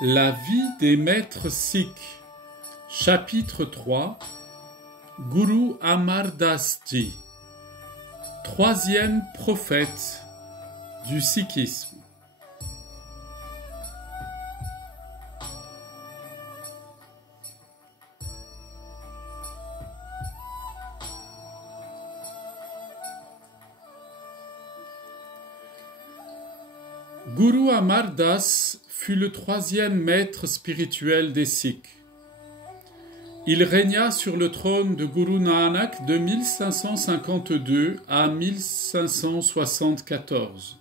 La vie des maîtres sikhs, chapitre 3, Guru Amar Das Ji, troisième prophète du sikhisme. Guru Amar Das fut le troisième maître spirituel des Sikhs. Il régna sur le trône de Guru Nanak de 1552 à 1574.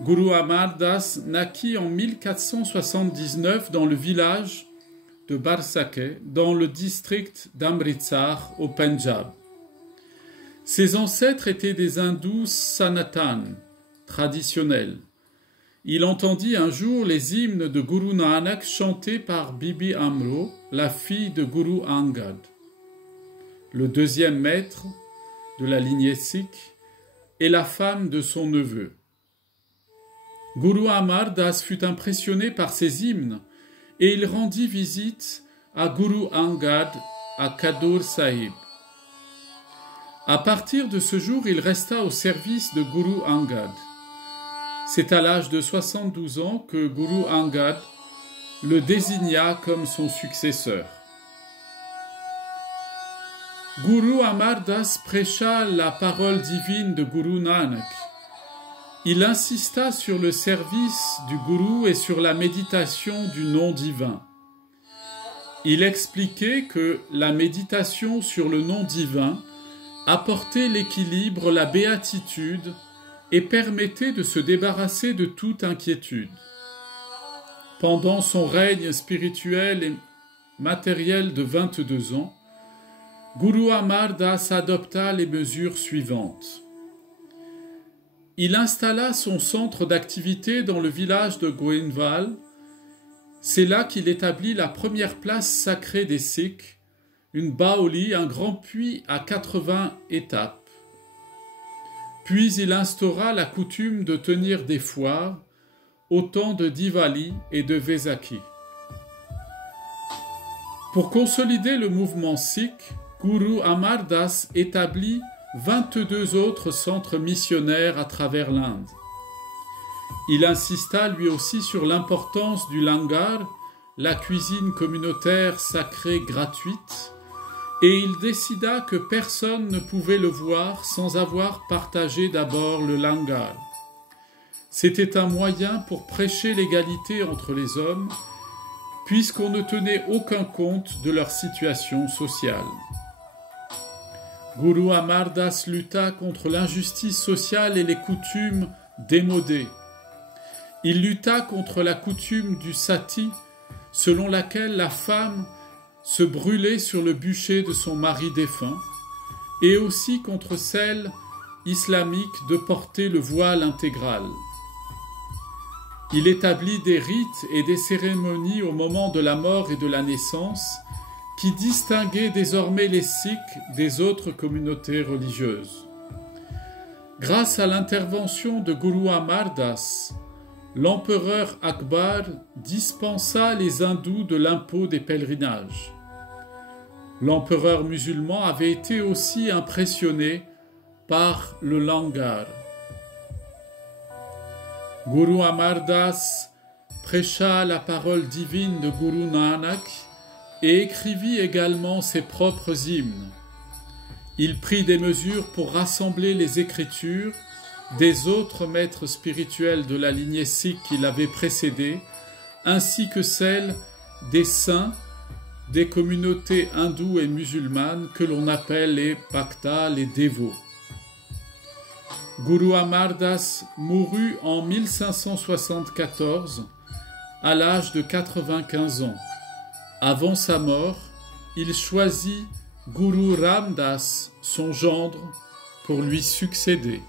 Guru Amar Das naquit en 1479 dans le village de Barsake, dans le district d'Amritsar, au Pendjab. Ses ancêtres étaient des hindous Sanatan, traditionnels. Il entendit un jour les hymnes de Guru Nanak chantés par Bibi Amro, la fille de Guru Angad, le deuxième maître de la lignée sikh et la femme de son neveu. Guru Amar Das fut impressionné par ces hymnes et il rendit visite à Guru Angad à Khadur Sahib. À partir de ce jour, il resta au service de Guru Angad. C'est à l'âge de 72 ans que Guru Angad le désigna comme son successeur. Guru Amar Das prêcha la parole divine de Guru Nanak. Il insista sur le service du Guru et sur la méditation du nom divin. Il expliquait que la méditation sur le nom divin apportait l'équilibre, la béatitude, et permettait de se débarrasser de toute inquiétude. Pendant son règne spirituel et matériel de 22 ans, Guru Amar Das adopta les mesures suivantes. Il installa son centre d'activité dans le village de Goindwal. C'est là qu'il établit la première place sacrée des Sikhs, une baoli, un grand puits à 80 étapes. Puis il instaura la coutume de tenir des foires au temps de Diwali et de Vaisakhi. Pour consolider le mouvement sikh, Guru Amar Das établit 22 autres centres missionnaires à travers l'Inde. Il insista lui aussi sur l'importance du langar, la cuisine communautaire sacrée gratuite, et il décida que personne ne pouvait le voir sans avoir partagé d'abord le langar. C'était un moyen pour prêcher l'égalité entre les hommes, puisqu'on ne tenait aucun compte de leur situation sociale. Guru Amar Das lutta contre l'injustice sociale et les coutumes démodées. Il lutta contre la coutume du sati, selon laquelle la femme se brûler sur le bûcher de son mari défunt, et aussi contre celle islamique de porter le voile intégral. Il établit des rites et des cérémonies au moment de la mort et de la naissance qui distinguaient désormais les Sikhs des autres communautés religieuses. Grâce à l'intervention de Guru Amar Das, l'empereur Akbar dispensa les hindous de l'impôt des pèlerinages. L'empereur musulman avait été aussi impressionné par le langar. Guru Amar Das prêcha la parole divine de Guru Nanak et écrivit également ses propres hymnes. Il prit des mesures pour rassembler les écritures des autres maîtres spirituels de la lignée sikh qui l'avaient précédé, ainsi que celles des saints des communautés hindoues et musulmanes que l'on appelle les bhaktas, les dévots. Guru Amar Das mourut en 1574 à l'âge de 95 ans. Avant sa mort, il choisit Guru Ram Das, son gendre, pour lui succéder.